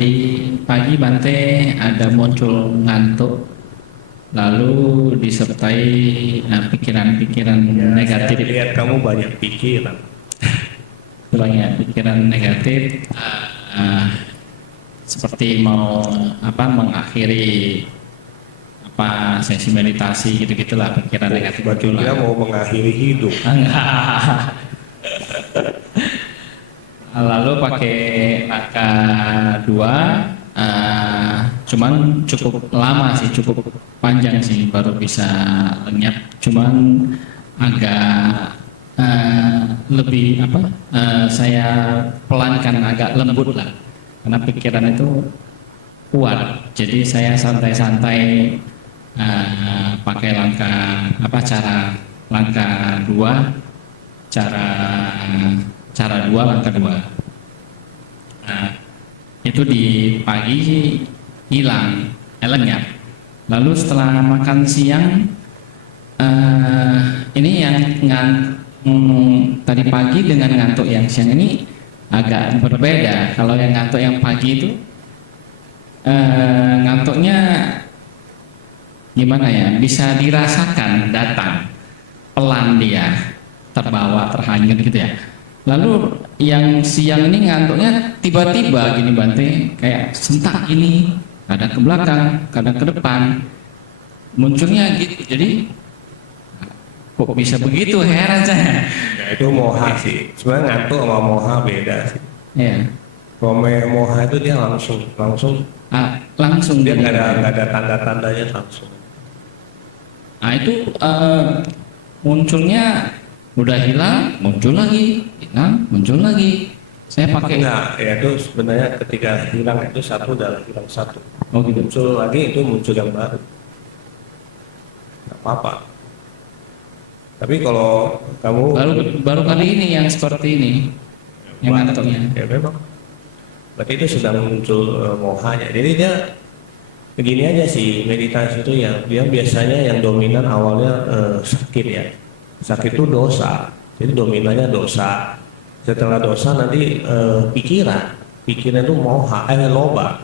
Di pagi Bante ada muncul ngantuk, lalu disertai pikiran-pikiran Ya, negatif. saya lihat kamu banyak pikiran. Banyak pikiran negatif, seperti mau mengakhiri sesi meditasi gitu-gitulah, pikiran negatif Berarti muncul dia lah. mau mengakhiri hidup. Enggak. Lalu pakai angka 2, cuman cukup lama sih, cukup panjang sih baru bisa lenyap. Cuman agak lebih saya pelankan, agak lembut lah, karena pikiran itu kuat. Jadi saya santai-santai, pakai langkah 2, cara 2, langkah 2. Nah, itu di pagi sih hilang, lenyap. Lalu setelah makan siang, ini yang tadi pagi dengan ngantuk yang siang ini agak berbeda. Kalau yang ngantuk yang pagi itu ngantuknya gimana ya, bisa dirasakan datang pelan, dia terbawa, terhanyut gitu ya. Lalu yang siang ini ngantuknya tiba-tiba gini Bante, kayak sentak gini, kadang ke belakang, kadang ke depan, munculnya gitu. Jadi kok bisa begitu, heran saya. Ya, itu moha sih. Sebenarnya ngantuk sama moha beda sih. Ya, Kalau moha itu dia langsung langsung dia gini. nggak ada tanda-tandanya langsung. Nah itu munculnya udah hilang, muncul lagi, hilang, muncul lagi. Saya pakai. Enggak, ya itu sebenarnya ketika hilang itu satu udah hilang satu. Oh gitu. Muncul lagi itu muncul yang baru. Nggak apa-apa. Tapi kalau kamu Baru kali ini yang seperti ini, yang ngantuknya. ya memang. Berarti itu sedang muncul mohanya. Jadi dia begini aja sih, meditasi itu yang dia biasanya yang dominan awalnya sakit ya. Sakit itu dosa. Jadi dominannya dosa. Setelah dosa nanti pikiran itu moha, loba.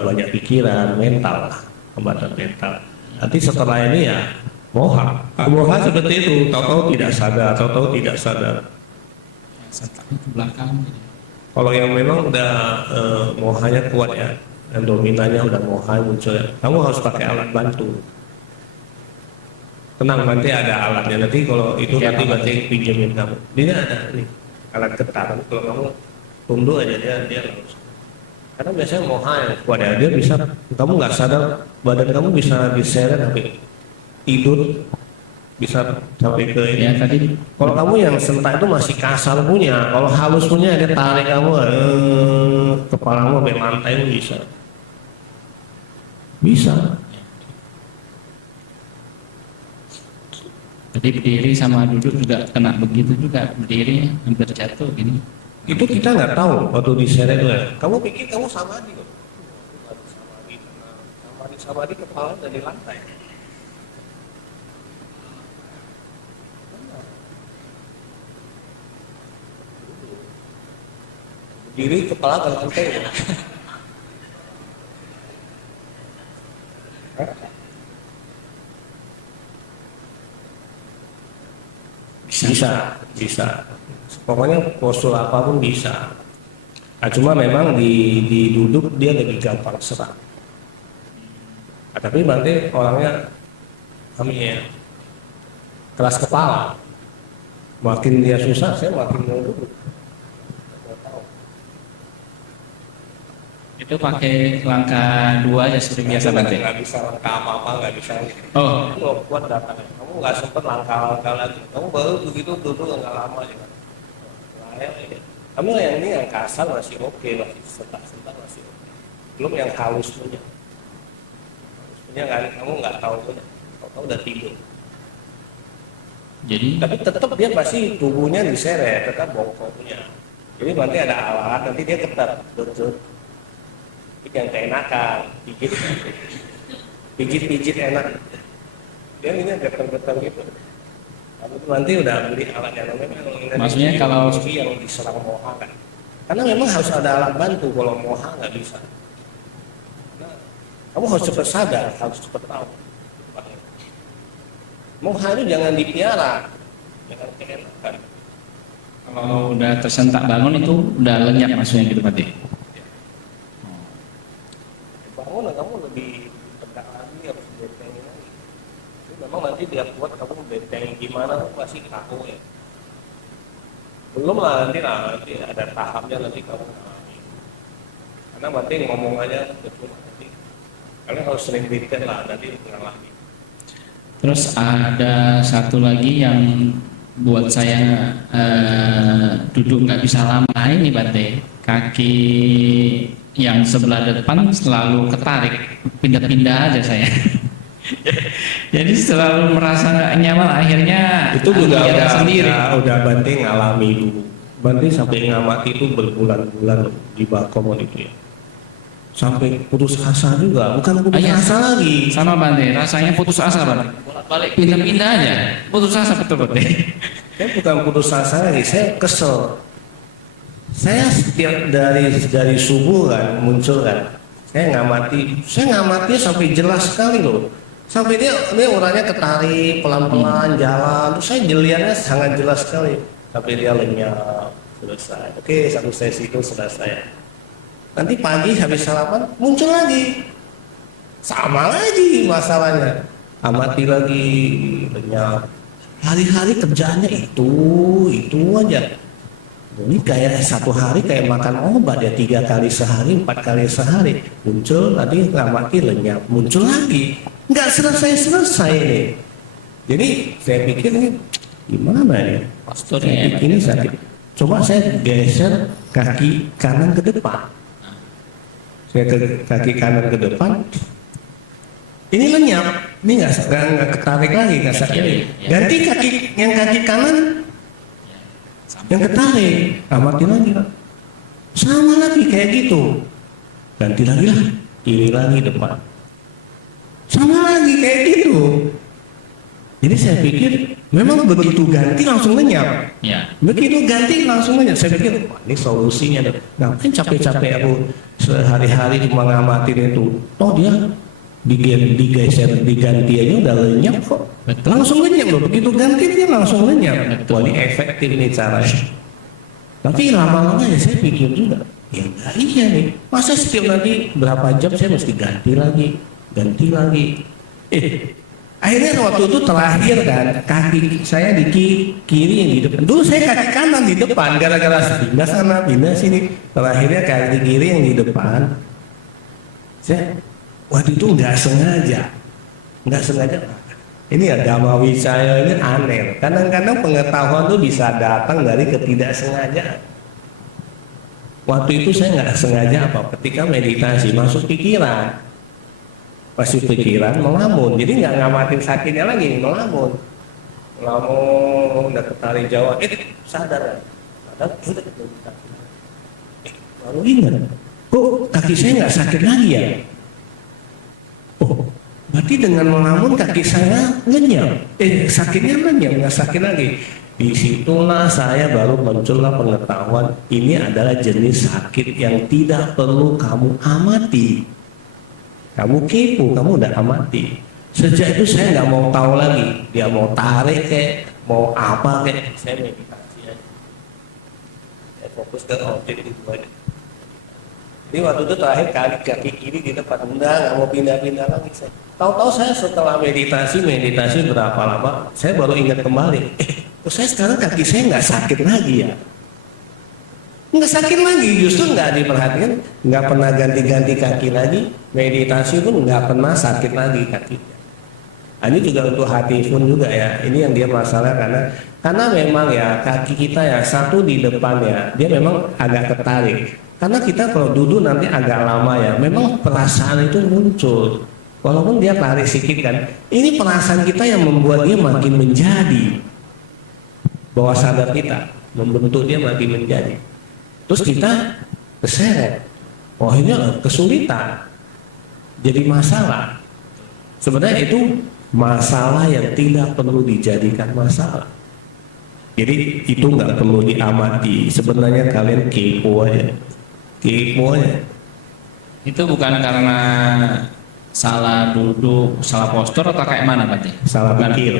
Banyak pikiran, mental lah, hambatan mental. Nanti setelah ini ya moha. Moha seperti itu, tahu-tahu tidak sadar, tahu-tahu tidak sadar. Sentaknya ke belakang. Kalau yang memang udah mohanya kuat ya, dan dominannya udah moha muncul, kamu harus pakai alat bantu. Tenang, nanti ada alatnya. Nanti kalau itu Ya, nanti pinjemin kamu. Dia ada nih alat getar. Kalau kamu tunduk aja dia langsung. Karena biasanya moha yang kuat ya, dia bisa, kamu nggak sadar, badan kamu bisa diseret sampai tidur, bisa sampai ke ini. Ya tadi. Kalau kamu yang sentak itu masih kasar punya, kalau halus punya dia tarik kamu, kepalamu sampai lantai itu bisa. Bisa. Jadi berdiri sama duduk juga kena begitu juga, berdiri hampir jatuh gini. Itu kita nggak tahu waktu diseret itu ya. Kamu pikir kamu samadhi kok. Samadhi kepala dari lantai. Berdiri kepala ke lantai. Bisa. Pokoknya postur apapun bisa. Nah, cuma memang di duduk dia lebih gampang serang. Nah, tapi nanti orangnya kami keras kepala. Makin dia susah, saya makin mau duduk. Itu pakai langkah 2 ya seperti biasa Bante. Nggak bisa langkah apa-apa, nggak bisa. Oh, Kamu nggak kuat datangnya. Kamu nggak sempet langkah-langkah lagi. Kamu baru begitu duduk nggak lama ya. Kamu yang ini yang kasar masih oke, masih sentak-sentak masih oke. Belum yang halus punya. Halus punya kamu nggak tahu punya. Kamu udah tidur. jadi Tapi tetap dia pasti tubuhnya diseret, tetap bongkoknya. Jadi nanti ada alat, nanti dia ketat, betul. Yang keenakan, pijit enak. Dia ini getar-getar gitu. Kamu nanti udah beli alat yang namanya maksudnya kalau yang diserang moha kan. Karena memang harus ada alat bantu, kalau moha nggak bisa. Karena kamu harus cepat sadar, harus cepat tahu. Moha itu jangan dipiara, jangan keenakan. Kalau udah tersentak bangun itu udah lenyap maksudnya gitu berarti. Bangun kamu lebih tegak lagi, harus bentengin lagi. Ini memang nanti dia kuat kamu bentengin gimana tuh masih kaku ya. Belum lah nanti ada tahapnya nanti kamu ngalamin. Karena nanti ngomong aja betul nanti. Kalian harus sering detail lah nanti ngalamin. Terus ada satu lagi yang buat saya duduk nggak bisa lama ini Bante, kaki yang sebelah depan selalu ketarik, pindah-pindah aja saya. Jadi selalu merasa nggak nyaman, akhirnya Itu juga sendiri. udah Bante ngalami dulu. Bante sampai ngamati itu berbulan-bulan di Bakomon itu ya. Sampai putus asa juga, bukan putus asa lagi. Sama Bante, rasanya putus asa Bante. Bolak-balik pindah-pindah aja, putus asa betul Bante. Saya bukan putus asa lagi, saya kesel. Saya setiap dari subuh kan muncul kan, saya ngamati sampai jelas sekali loh. Sampai dia orangnya ketarik pelan-pelan jalan, terus saya lihatnya sangat jelas sekali. Sampai dia lenyap, selesai. Oke, satu sesi itu selesai. Nanti pagi habis sarapan muncul lagi, sama lagi masalahnya. Amati lagi, lenyap. Hari-hari kerjaannya itu aja. Ini kayak satu hari kayak makan obat ya, 3 kali sehari, 4 kali sehari. Muncul tadi ngamati lenyap, muncul lagi. Nggak selesai nih. Jadi saya pikir ini gimana ya? Posturnya Ini sakit. Coba saya geser kaki kanan ke depan. Saya ke kaki kanan ke depan. Ini lenyap, ini nggak ketarik lagi, nggak sakit. Ganti kaki kanan yang ketarik, amati lagi Pak. Sama lagi kayak gitu. Ganti lagi lah, kiri lagi depan. Sama lagi kayak gitu. Jadi saya pikir memang begitu ganti langsung lenyap. Ya. Begitu ganti langsung lenyap. Saya pikir wah, ini solusinya deh. Ngapain capek-capek aku sehari-hari cuma ngamatin itu. Toh dia digeser, diganti aja udah lenyap kok. Betul. Langsung lenyap loh. Begitu ganti dia langsung lenyap. Betul. Wah, ini efektif nih caranya. Tapi lama-lama ya saya pikir juga, ya enggak iya nih. Masa setiap nanti berapa jam saya mesti ganti lagi. Akhirnya waktu itu terakhir kan kaki saya di kiri yang di depan. Dulu saya kaki kanan di depan gara-gara pindah sana pindah sini. Terakhirnya kaki kiri yang di depan. Saya waktu itu nggak sengaja. Ini ya Dhamma Wicaya ini aneh. Kadang-kadang pengetahuan tuh bisa datang dari ketidaksengajaan. Waktu itu saya nggak sengaja ketika meditasi masuk pikiran. Masuk pikiran melamun. Jadi nggak ngamatin sakitnya lagi, melamun, udah ketarik Jawa. Sadar. Udah meditasi. Baru ingat. Kok kaki saya nggak sakit lagi ya? Oh, berarti dengan melamun kaki saya lenyap. Sakitnya lenyap, nggak sakit lagi. Disitulah saya baru muncullah pengetahuan ini adalah jenis sakit yang tidak perlu kamu amati. Kamu kepo, kamu udah amati. Sejak itu saya nggak mau tahu lagi. Dia mau tarik kayak, mau apa kayak, saya meditasi aja. Saya fokus ke objek itu aja. Jadi waktu itu terakhir kaki kiri di depan, nggak mau pindah-pindah lagi saya. Tahu-tahu saya setelah meditasi berapa lama, saya baru ingat kembali. Kok saya sekarang kaki saya nggak sakit lagi ya? Nggak sakit lagi, justru nggak diperhatikan, nggak pernah ganti-ganti kaki lagi, meditasi pun nggak pernah sakit lagi kaki. Nah, ini juga untuk hati pun juga ya. Ini yang dia masalah karena memang ya kaki kita ya satu di depan ya, dia memang agak ketarik. Karena kita kalau duduk nanti agak lama ya, memang perasaan itu muncul. Walaupun dia tarik sedikit kan, ini perasaan kita yang membuat dia makin menjadi. Bawah sadar kita membentuk dia makin menjadi. Terus kita keseret, akhirnya kesulitan, jadi masalah. Sebenarnya itu masalah yang tidak perlu dijadikan masalah. Jadi itu nggak perlu diamati. Sebenarnya kalian kepo aja, kepo aja. Itu bukan karena salah duduk, salah postur atau kayak mana berarti? Salah Bukan. pikir,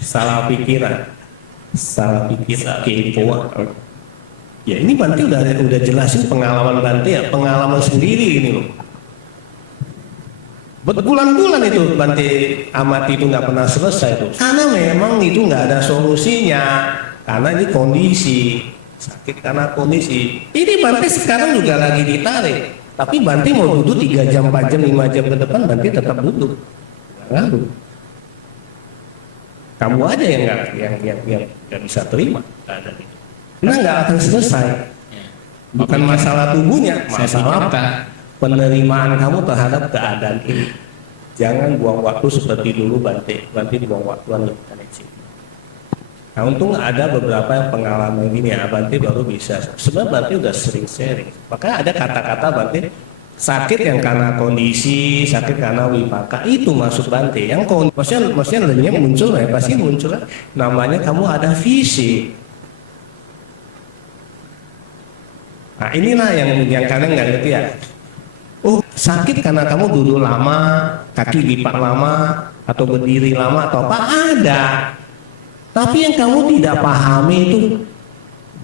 salah pikiran, salah pikir, kepo. Ya ini Bante udah jelasin pengalaman Bante ya, pengalaman sendiri ini loh. Berbulan-bulan itu Bante amati itu nggak pernah selesai tuh. Karena memang itu nggak ada solusinya. Karena ini kondisi sakit karena kondisi. Ini Bante sekarang juga lagi ditarik. Tapi Bante mau duduk 3 jam, 4 jam, 5 jam ke depan Bante tetap duduk. Nggak ngaruh. Kamu aja yang nggak bisa terima keadaan itu. Karena nggak akan selesai. Bukan masalah tubuhnya, masalah penerimaan kamu terhadap keadaan ini. Jangan buang waktu seperti dulu Bante buang waktu lebih koneksi. Nah untung ada beberapa yang pengalaman gini ya, Bante baru bisa. Sebenarnya Bante udah sering sharing. Makanya ada kata-kata Bante sakit yang karena kondisi, sakit karena wipaka itu masuk Bante. Yang maksudnya lenyap muncul ya, pasti muncul. Namanya kamu ada fisik. Nah inilah yang kalian nggak ngerti ya. Oh sakit karena kamu duduk lama, kaki lipat lama, atau berdiri lama atau apa ada. Tapi yang kamu tidak pahami itu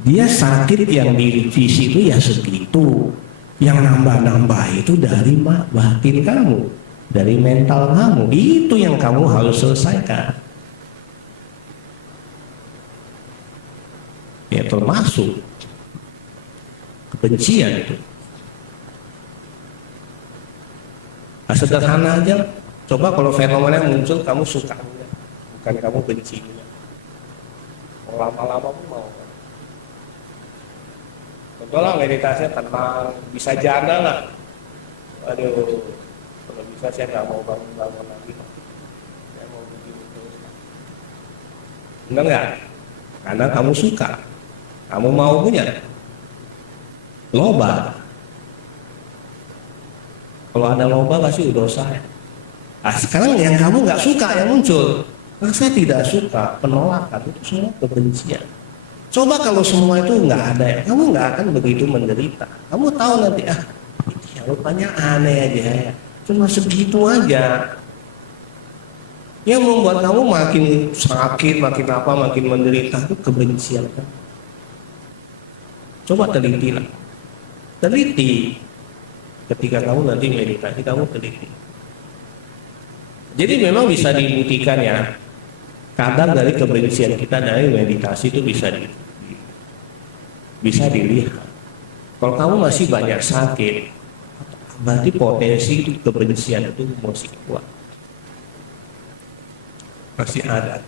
dia sakit yang di fisik itu ya segitu. Yang nambah-nambah itu dari batin kamu, dari mental kamu. Itu yang kamu harus selesaikan. Ya termasuk kebencian itu. Nah, sederhana aja. Coba kalau fenomena yang muncul kamu suka, bukan kamu benci. Lama-lama pun mau. Contohlah meditasinya tenang, bisa jana lah. Aduh, kalau bisa saya nggak mau bangun lagi. Saya mau begini terus. Benar nggak? Karena kamu suka, kamu mau punya. Loba. Kalau ada loba pasti dosa ya. Nah, sekarang yang kamu nggak suka yang muncul. Rasa tidak suka, penolakan itu semua kebencian. Coba kalau semua itu nggak ada ya, kamu nggak akan begitu menderita. Kamu tahu nanti ya rupanya aneh aja ya, cuma segitu aja. Yang membuat kamu makin sakit, makin apa, makin menderita itu kebencian kan. Coba teliti lah, teliti. Ketika kamu nanti meditasi, kamu teliti. Jadi memang bisa dibuktikan ya. Kadar dari kebencian kita dari meditasi itu bisa dilihat. Kalau kamu masih banyak sakit, berarti potensi itu kebencian itu masih kuat, masih ada.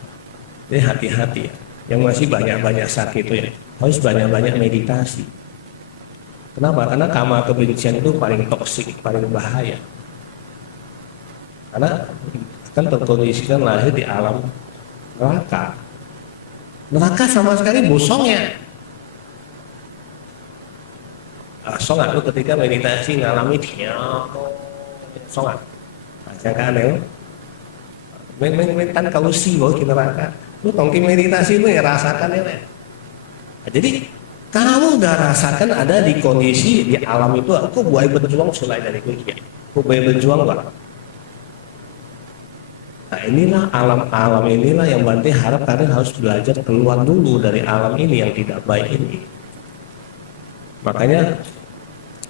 Jadi hati-hati ya. Yang masih banyak sakit itu ya harus banyak meditasi. Kenapa? Karena kama kebencian itu paling toksik, paling bahaya. Karena akan terkondisikan lahir di alam neraka. Neraka sama sekali bosongnya. Songat lu ketika meditasi ngalami songat. Jangan aneh. Mentan kalau sih bahwa kita neraka. Lu tongki meditasi lu ya rasakan ya. Nah, jadi kamu udah rasakan ada di kondisi di alam itu. Aku boleh berjuang selain dari gue. Aku boleh berjuang lah. Nah inilah alam inilah yang Bante harap kalian harus belajar keluar dulu dari alam ini yang tidak baik ini. Makanya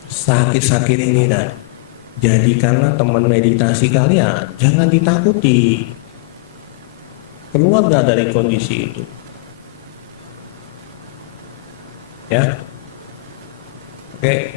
sakit-sakit ini dah jadikanlah teman meditasi kalian, jangan ditakuti. Keluar dari kondisi itu. Ya. Oke.